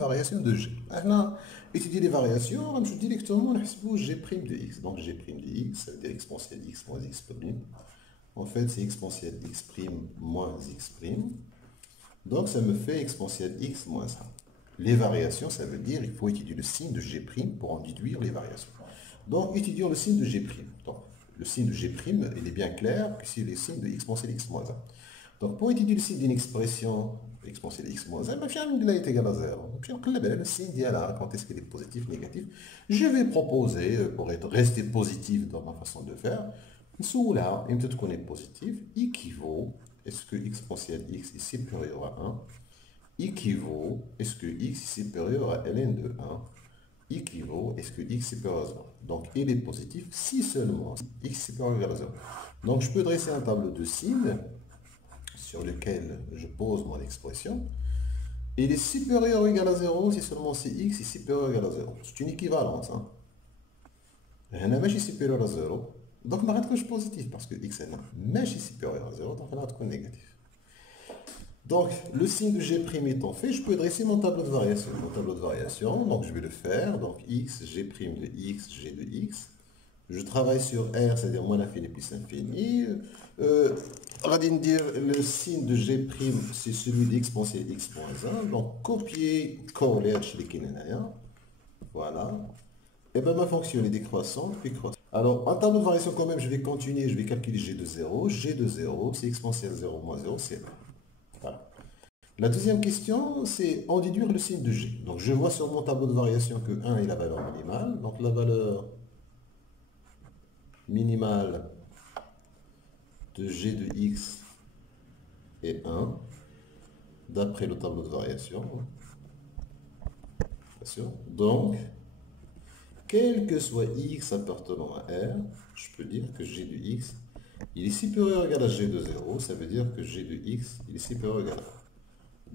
variation de G. Maintenant, étudier les variations, je directement G' de X. Donc G' de X, ça veut dire exponentielle X moins X prime. En fait, c'est exponentielle X prime moins X prime. Donc ça me fait exponentielle X moins 1. Les variations, ça veut dire qu'il faut étudier le signe de G' pour en déduire les variations. Donc étudions le signe de G'. Donc le signe de G', il est bien clair que c'est le signe de exponentielle X moins 1. Donc pour étudier le signe d'une expression exponentielle x moins 1, il est égal à 0. Puis on le signe d'IA quand est-ce qu'il est positif, négatif. Je vais proposer, pour rester positif dans ma façon de faire, celui-là, une tête qu'on est positif, équivaut, est-ce que exponentielle x est supérieur à 1, équivaut, est-ce que x est supérieur à ln de 1, équivaut, est-ce que x est supérieur à 0. Donc il est positif si seulement x est supérieur à 0. Donc je peux dresser un tableau de signes sur lequel je pose mon expression. Il est supérieur ou égal à 0 si seulement si x est supérieur ou égal à 0. C'est une équivalence. هنا ماشي supérieur à 0. Donc ما غتكونش positif parce que x هنا ماشي supérieur à 0. Donc هنا غتكون négatif. Donc le signe de G' étant fait, je peux dresser mon tableau de variation. Mon tableau de variation, donc je vais le faire. Donc x, G' de x, G de x. Je travaille sur R, c'est-à-dire moins l'infini plus l'infini. On va dire le signe de G', c'est celui d'exponentielle x moins 1. Donc, copier-coller, voilà. Et bien ma fonction est décroissante, puis croissante. Alors, en tableau de variation quand même, je vais continuer, je vais calculer G de 0. G de 0, c'est exponentielle 0 moins 0, c'est 1. Voilà. La deuxième question, c'est en déduire le signe de G. Donc, je vois sur mon tableau de variation que 1 est la valeur minimale. Donc, la valeur minimale de G de x est 1, d'après le tableau de variation. Bien sûr. Donc, quel que soit x appartenant à R, je peux dire que G de x, il est supérieur ou égal à G de 0. Ça veut dire que G de x, il est supérieur ou égal à 1.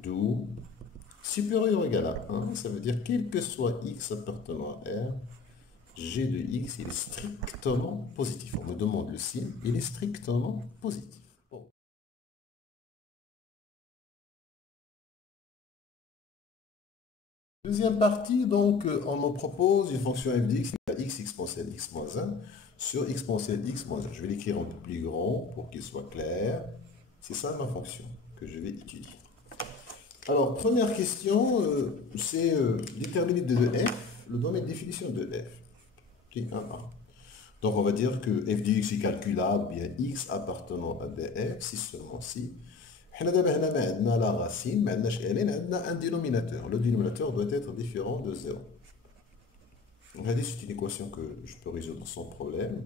D'où supérieur ou égal à 1, ça veut dire quel que soit x appartenant à R, G de x, il est strictement positif. On me demande le signe, il est strictement positif. Bon. Deuxième partie, donc, on me propose une fonction f de x égale à x exponentielle x moins 1 sur exponentielle x moins 1. Je vais l'écrire un peu plus grand pour qu'il soit clair. C'est ça ma fonction que je vais étudier. Alors, première question, c'est déterminer de f, le domaine de définition de f. Donc on va dire que f de x est calculable, bien x appartenant à df, si seulement si. On a la racine, mais on a un dénominateur. Le dénominateur doit être différent de 0. Donc c'est une équation que je peux résoudre sans problème.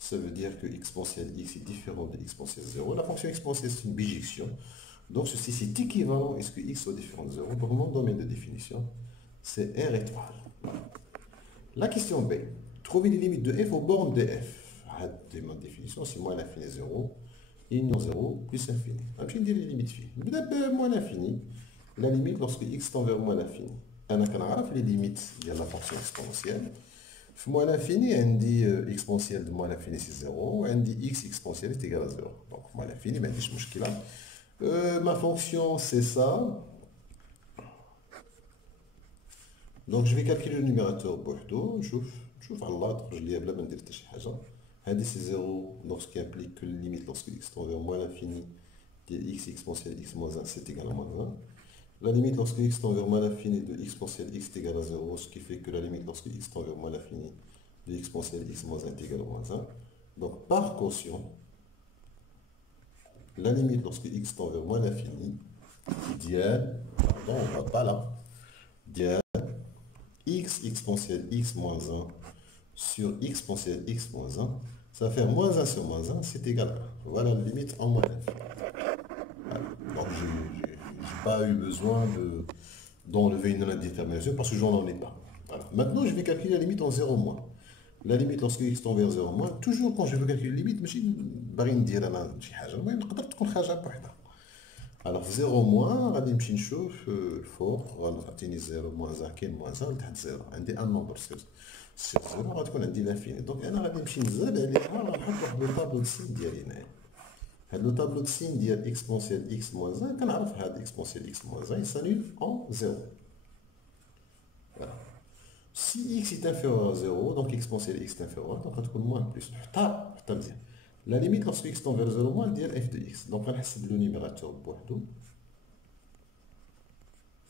Ça veut dire que exponentielle x est différent de exponentielle 0. La fonction exponentielle, c'est une bijection. Donc ceci, c'est équivalent à ce que x soit différent de 0. Donc mon domaine de définition, c'est R étoile. La question B. Trouver les limites de f aux bornes de f. Ma définition, c'est moins l'infini 0, union 0, plus infini. Je vais dire les limites phi. Moins l'infini. La limite lorsque x tend vers moins l'infini. On a les limites de la fonction exponentielle. Moins l'infini, on dit exponentielle de moins l'infini c'est 0. On dit x exponentielle est égal à 0. Donc moins l'infini, mais je là. Ma fonction c'est ça. Donc je vais calculer le numérateur بوحدو. نشوف على الله تخرج ليا بلا ما ندير حتى شي حاجه. هذه c'est 0 lorsqu'il implique que la limite lorsque x tend vers moins l'infini de x exponentielle x moins 1 c'est égal à moins 1. La limite lorsque x tend vers moins l'infini de x exponentielle x est égal à 0, ce qui fait que la limite lorsque x tend vers moins l'infini de x exponentielle x moins 1 est égal à moins 1. Donc par quotient, la limite lorsque x tend vers moins l'infini, diane, pardon, on va pas là, diane x exponentielle x moins 1 sur x exponentielle x moins 1, ça va faire moins 1 sur moins 1, c'est égal à 1. Voilà la limite en moins l'infini. Voilà. Donc je n'ai pas eu besoin d'enlever une indétermination parce que j'en ai pas. Voilà. Maintenant je vais calculer la limite en 0 moins. La limite lorsque x tend vers 0 moins, toujours quand je veux calculer la limite, je باغي ندير انا شي حاجه المهم نقدر تكون خارجه بوحدها. Alors 0 moins, غادي نمشي نشوف الفوق غتعطيني 0 moins 1 كاين moins 1 لتحت 0 عندي ان نومبر سير 0 غتكون عندي لانفيني. دونك انا غادي نمشي نزاد عليها غنحط واحد لو طابلو دو سين ديالي هنايا. هاد لو طابلو دو سين ديال اكسبونسيال اكس موان 1 كنعرف هاد اكسبونسيال اكس موان 1 يسانيل اون 0. Si x est inférieur à 0, donc exponentielle x est inférieur à 1, donc on trouve moins plus. La limite lorsque x tend vers 0 moins, elle dit f de x. Donc on va le numérateur بوحدو.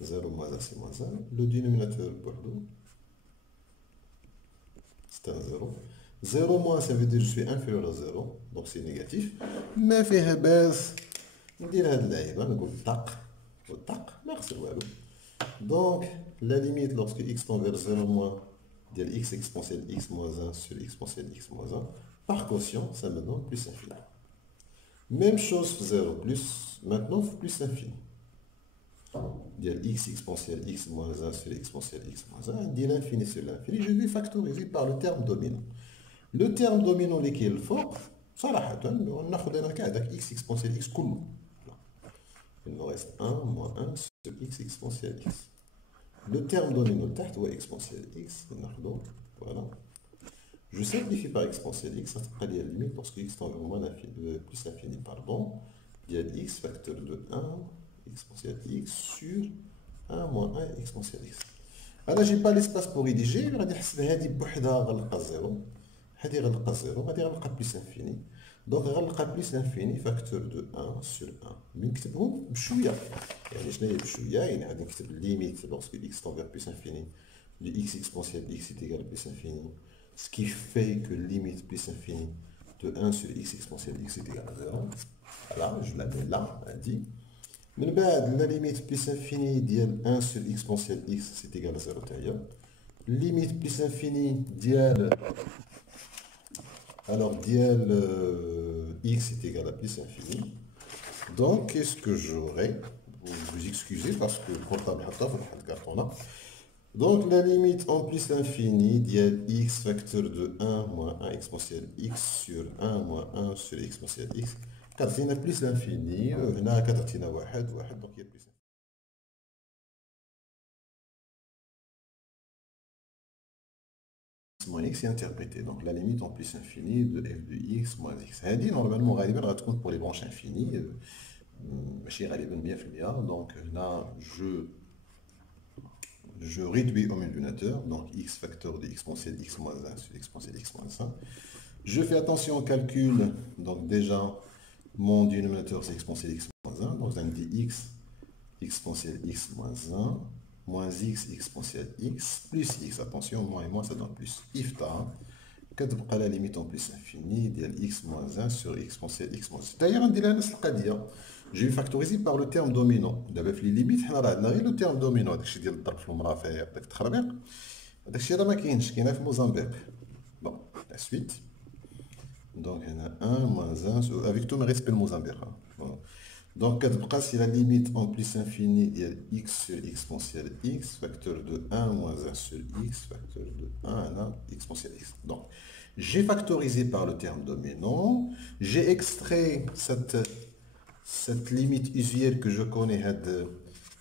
0 moins 1, c'est moins 1. Le dénominateur بوحدو. C'est un 0. 0 moins, ça veut dire que je suis inférieur à 0, donc c'est négatif. Mais فيها باس ندير هاد اللعيبه نقول طق وطق ما خسر والو. Donc la limite lorsque x tend vers 0 moins de x exponentielle x moins 1 sur exponentielle x moins 1 par quotient, ça me donne plus infini. Même chose pour 0 plus, maintenant plus infini. Dire x exponentielle x moins 1 sur exponentielle x moins 1, dire l'infini sur l'infini, je vais factoriser par le terme dominant. Le terme dominant qui est le fort, صراحة ناخذ انا كاع داك x exponentielle x كله. Il me reste 1 moins 1 sur x exponentielle x. Le terme dominant تحت هو exponentielle x, voilà. Je simplifie par exponentielle x, ça sera la limite parce que x tend vers moins plus l'infini, pardon. Il y a x facteur de 1 exponentielle x sur 1 moins 1 exponentielle x. Alors j'ai pas l'espace pour rédiger, غادي نحسب هذه بوحدها غنلقى 0. هذه غنلقى 0, هذه غنلقى بلس انفيني. دونك غنلقى بلس انفيني فاكتور دو 1 سور 1. ملي نكتبهم بشويه، يعني شنو هي بشويه؟ يعني غادي نكتب ليميت لوغسكو اكس تون فيغ بلس انفيني de x exponentielle x est égal à plus infini, ce qui fait que limite plus infini de 1 sur x exponentielle x est égal à 0. Voilà, je la mets là, elle dit. Mais la limite plus infini ديال 1 sur x exponentielle x c'est égal à 0 تاهي. Limite plus infini ديال alors dial x est égal à plus infini. Donc qu'est-ce que j'aurai? Vous excusez parce que le portable a le carton là. Donc la limite en plus infini dial x facteur de 1 moins 1 exponentielle x sur 1 moins 1 sur exponentielle x. كتعطينا plus l'infini, هنا كتعطينا واحد donc il y a plus. Moins x est interprété, donc la limite en plus infini de f de x moins x. هذه normalement غالبا غتكون pour les branches infinies, ماشي غالبا 100%. donc là je réduis au dénominateur, donc x facteur de exponentielle x moins 1 sur exponentielle x moins 1. Je fais attention au calcul, donc déjà mon dénominateur c'est exponentielle x moins 1, donc ça me dit x exponentielle x moins 1 moins x exponentielle x plus x, attention, moins et moins ça donne plus. Ifta, كتبقى la limite en plus infini ديال x moins 1 sur exponentielle x moins 1. D'ailleurs ندير نفس القضيه، je vais factoriser par le terme dominant. دابا في لي ليميت حنا راه عندنا غير لو terme dominant، داكشي ديال الضرب في المرافق داك التخربيق، داكشي راه ما كاينش، كاينه في موزمبيق. Bon, la suite. Donc il y en a 1 moins 1 avec tout mes respects le Mozambique. Bon. Donc c'est la limite en plus infini de x sur exponentielle x facteur de 1 moins 1 sur x facteur de 1 à 1 exponentielle x. Donc j'ai factorisé par le terme dominant, j'ai extrait cette limite usuelle que je connais de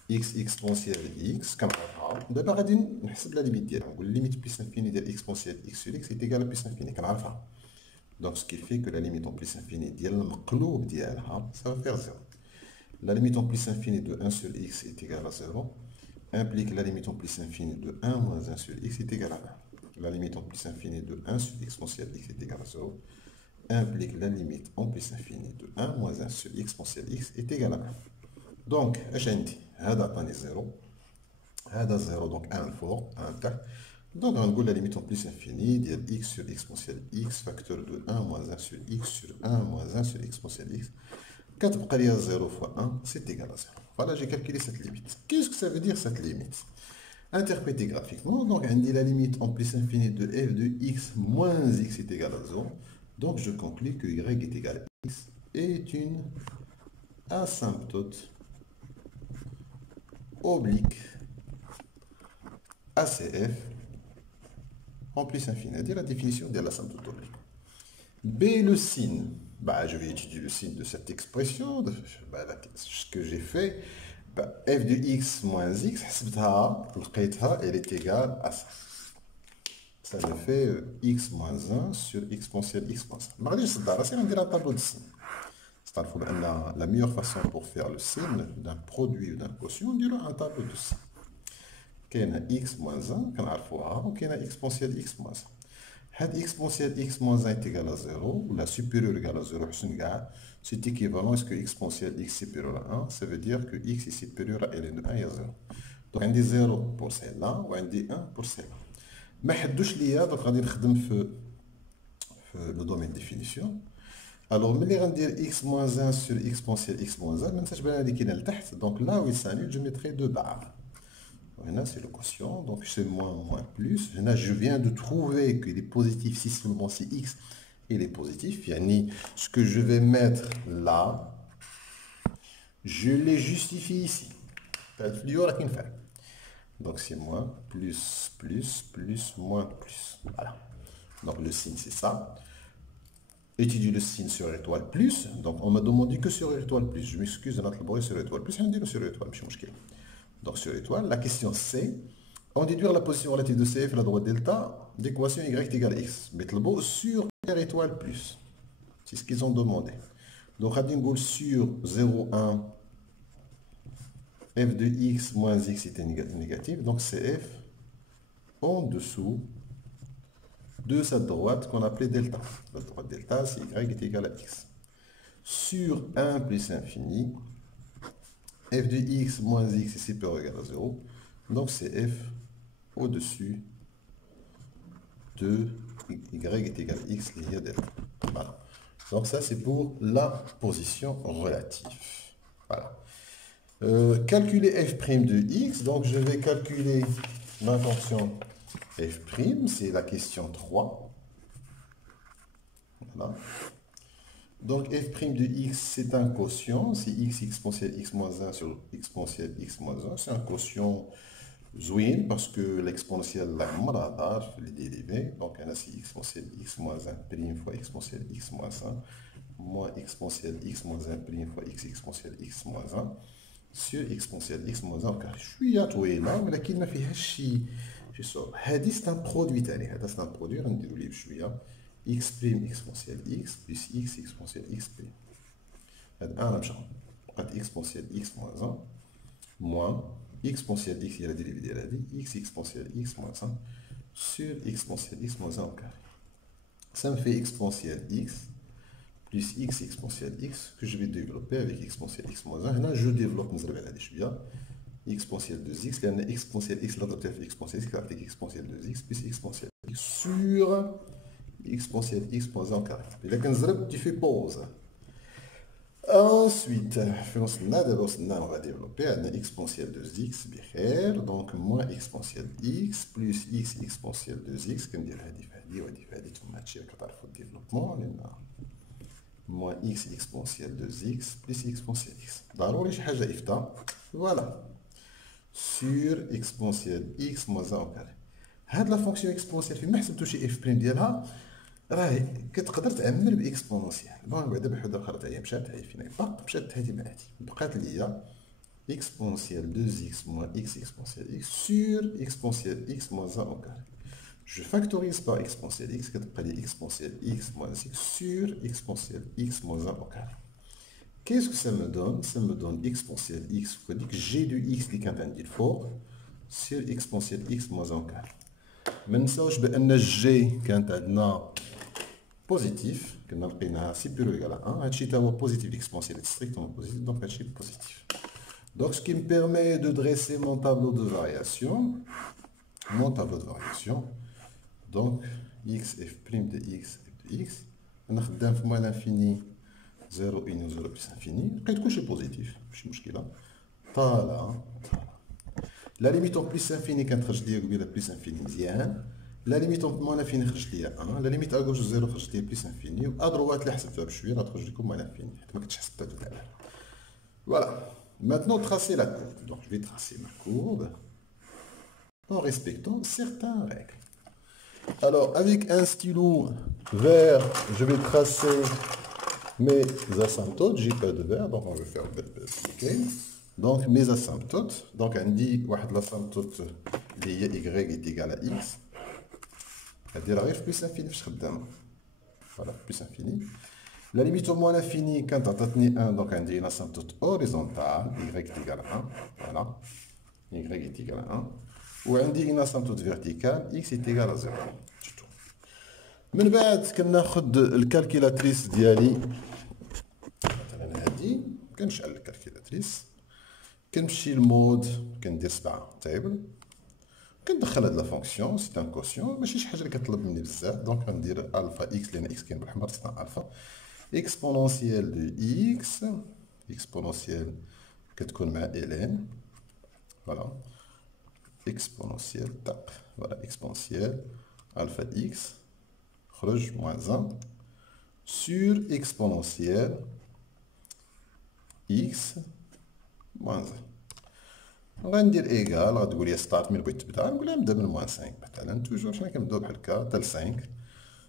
x exponentielle x comme d'abord la limite la limite plus infinie de exponentielle x sur x est égale à plus infini comme donc ce qui fait que la limite en plus infinie ça va faire 0. La limite en plus infinie de 1 sur x est égale à 0 implique la limite en plus infinie de 1 moins 1 sur x est égale à 1. La limite en plus infinie de 1 sur exponentielle x est égale à 0 implique la limite en plus infinie de 1 moins 1 sur exponentielle x est égale à 1. Donc, هذا عطاني 0 هذا 0 donc 1 fort 1 تحت. Donc on a la limite en plus infinie de x sur exponentielle x facteur de 1 moins 1 sur x sur 1 moins 1 sur exponentielle x. 4 0 fois 1, c'est égal à 0. Voilà, j'ai calculé cette limite. Qu'est-ce que ça veut dire cette limite? Interprétée graphiquement, donc on dit la limite en plus infinie de f de x moins x est égal à 0. Donc je conclus que y est égal à x est une asymptote oblique ACF en plus infini. C'est la définition de l'asymptote oblique. B, le signe. Bah, je vais étudier le signe de cette expression. Ce que j'ai fait, f de x moins x, elle est égale à ça. Ça me fait x moins 1 sur exponentielle x moins 1. C'est un tableau de signe. La meilleure façon pour faire le signe d'un produit ou d'un quotient, on dirait un tableau de signe. كاينه x moins 1 كنعرفوها وكاينه exponentielle x moins 1. هاد exponentielle x moins 1 est égal à 0 ou la supérieure égale à 0 حسن كاع c'est équivalent est-ce que exponentielle x supérieur à 1 ça veut dire que x est supérieur à ln de 1 et à 0. donc عندي 0 pour celle-là وعندي 1 pour celle-là. ما حدوش ليا دونك غادي نخدم في le domaine définition. Alors ملي غندير x moins 1 sur exponentielle x moins 1 ما ننساش بان هادي كاينه لتحت دونك là où il s'annule je mettrai 2 barres. Là, c'est le quotient, donc c'est moins plus. Là, je viens de trouver qu'il est positif si seulement si x il est positif. Yani, ce que je vais mettre là, je les justifie ici. Donc c'est moins, plus, moins, plus. Voilà. Donc le signe, c'est ça. Étudier le signe sur étoile plus. Donc on m'a demandé que sur étoile plus. Je m'excuse de notre sur étoile plus. On dit sur étoile, je suis donc sur étoile, la question c'est, on déduire la position relative de CF, la droite delta, d'équation y égale x. Mais le beau sur R étoile plus. C'est ce qu'ils ont demandé. Donc, on dit sur 0,1, f de x moins x était négatif. Donc, CF en dessous de sa droite qu'on appelait delta. La droite delta, c'est y est égal à x. Sur 1 plus infini, f de x moins x est supérieur ou égal à 0. Donc c'est f au-dessus de y est égal à x lié à delta. Voilà. Donc ça c'est pour la position relative. Voilà. Calculer f' de x. Donc je vais calculer ma fonction f'. C'est la question 3. Voilà. Donc f' de x, c'est un quotient. C'est x exponentielle x moins 1 sur exponentielle x moins 1. C'est un quotient zouin parce que l'exponentielle la marada, les dérivés. Donc on a c'est exponentielle x moins 1 prime fois exponentielle x moins 1 moins exponentielle x moins 1 prime fois x exponentielle x moins 1 sur exponentielle x moins 1 au carré. شوية طويلة ولكن ما فيهاش شي صعوبة. هذه c'est un produit تاني. هذا c'est un produit غنديرو ليه بشوية. x' exponentielle x plus x exponentielle x prime. هذا أنا مشى. بقات exponentielle x moins 1 moins exponentielle x هي la dérivée ديال هذه x exponentielle x moins 1 sur exponentielle x moins 1 au carré. Ça me fait exponentielle x plus x exponentielle x que je vais développer avec exponentielle x moins 1. Là, je développe exponentielle 2x, il y a une exponentielle x, là, exponentielle x, avec exponentielle 2x plus exponentielle x sur exponentielle x moins 1 au carré. Et là, quand tu fais pause. Ensuite, on va développer une exponentielle 2x, donc moins exponentielle x plus x exponentielle 2x, comme dire le développement, moins x exponentielle 2x plus exponentielle x. Voilà. Sur exponentielle x moins 1 au carré. La fonction exponentielle, في ما حسبتو شي f' ديالها راهي كتقدر تعمر باكسبونونسيال. بون بعدا بحال اخرى هي مشات هي فينا باق مشات هذه مع هذه بقات ليا exponentielle 2x moins x exponentielle x sur exponentielle x moins 1 au carré. Je factorise par exponentielle x كتبقى لي exponentielle x moins x sur exponentielle x moins 1 au carré. Qu'est-ce que ça me donne? Ça me donne exponentielle x fois que g de x اللي كانت عندي الفوق sur exponentielle x moins 1 au carré. ما ننساوش بان g كانت عندنا بوزيتيف كنا لقيناها supérieur égal à 1 هادشي تا هو بوزيتيف exponentielle est strictement positif donc هادشي positif. Donc ce qui me permet de dresser mon tableau de variation. Donc x f' de x f de x انا خدام في moins l'infini 0 1 و 0 plus infini لقيت كلشي بوزيتيف ماشي مشكله طالع. لا ليميت اون بليس انفيني كانت خرجت ليا قبيله بليس انفيني مزيان. لا ليميت اون موان انفيني خرجت ليا 1. لا ليميت ا غوش 0 خرجت ليا بليس انفيني. و ادروات اللي حسبتها بشويه غتخرج لكم موان انفيني حيت ما كنتش حسبتها tout à l'heure. Voilà. Maintenant tracer la courbe. Donc je vais tracer ma courbe en respectant certaines règles. Alors avec un stylo vert, je vais tracer mes asymptotes. J'ai pas de vert donc on va faire appliquer. Donc mes asymptotes, donc on dit que l'asymptote de y est égal à x. C'est-à-dire plus infini, voilà, plus infini. La limite au moins l'infini, quand on a 1, donc on dit une asymptote horizontale, y est égal à 1. Voilà, y est égal à 1. وعندي une asymptote verticale x est égal à 0. من بعد كناخد الكالكيلاتريس ديالي مثلا هادي، كنشعل الكالكيلاتريس، كنمشي للمود كندير 7 تايبل، كندخل هاد لا فونكسيون سي ان كوسيون، ماشي شي حاجه اللي كطلب مني بزاف، دونك غندير الفا اكس لان اكس كاين بالحمر تصنع الفا اكسبونونسيال دو اكس، اكسبونونسيال كتكون مع الين، فوالا اكسبونونسيال تاق، فوالا اكسبونونسيال الفا اكس خرج موان 1 سور اكسبونونسيال اكس موان 1. غندير ايكال، غتقول لي ستارت من بغيت تبدا، نقول لها نبدا من موان 5 مثلا، توجور حنا كنبداو بحال هكا حتى ل 5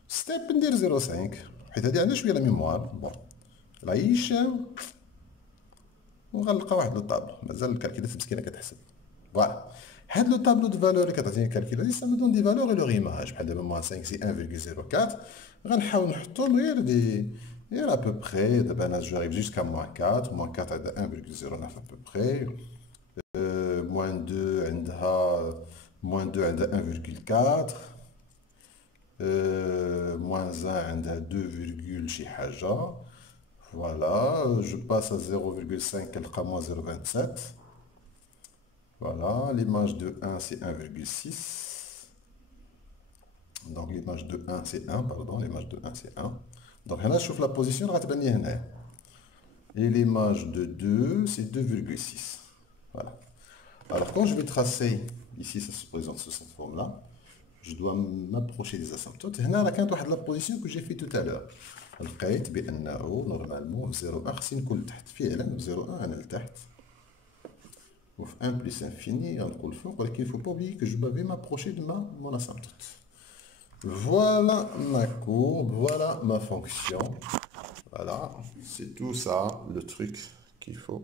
ستيب ندير 0.5 حيت هادي عندها شويه لا ميموار. بون العيش وغنلقى واحد لو طابلو، مازال الكالكيلاتور مسكينه كتحسب. فوالا هاد لو طابلو دو فالور اللي كتعطيني الكالكيلاتور سا مو دون دي فالور لو غيماج، بحال دابا موان 5 سي 1.04، غنحاول نحطهم غير ا بو بخي. دابا انا جو اريف جوسكا موان 4، موان 4 عندها 1.09 ا بو بخي، موان 2 عندها موان 2 عندها 1.4، موان 1 عندها 2, شي حاجة. Voilà, je passe à 0,5, كنلقى moins 0,27. Voilà, l'image de 1 c'est 1,6. Donc l'image de 1 c'est 1, pardon, l'image de 1 c'est 1. Donc هنا شوف la position غتبان لي هنا. Et l'image de 2 c'est 2,6. Voilà. Alors quand je vais tracer, ici ça se présente sous cette forme-là, je dois m'approcher des asymptotes. هنا راه كانت واحد la position que j'ai fait tout à l'heure. لقيت بانه نورمالمون في 0.1 خصني نكون لتحت، فعلا في 0.1 انا لتحت، وفي 1 بلس انفيني غنكون الفوق، ولكن faut pas oublier que je devais m'approcher de mon asymptote. Voilà ma courbe, voilà ma fonction. Voilà, c'est tout ça le truc qu'il faut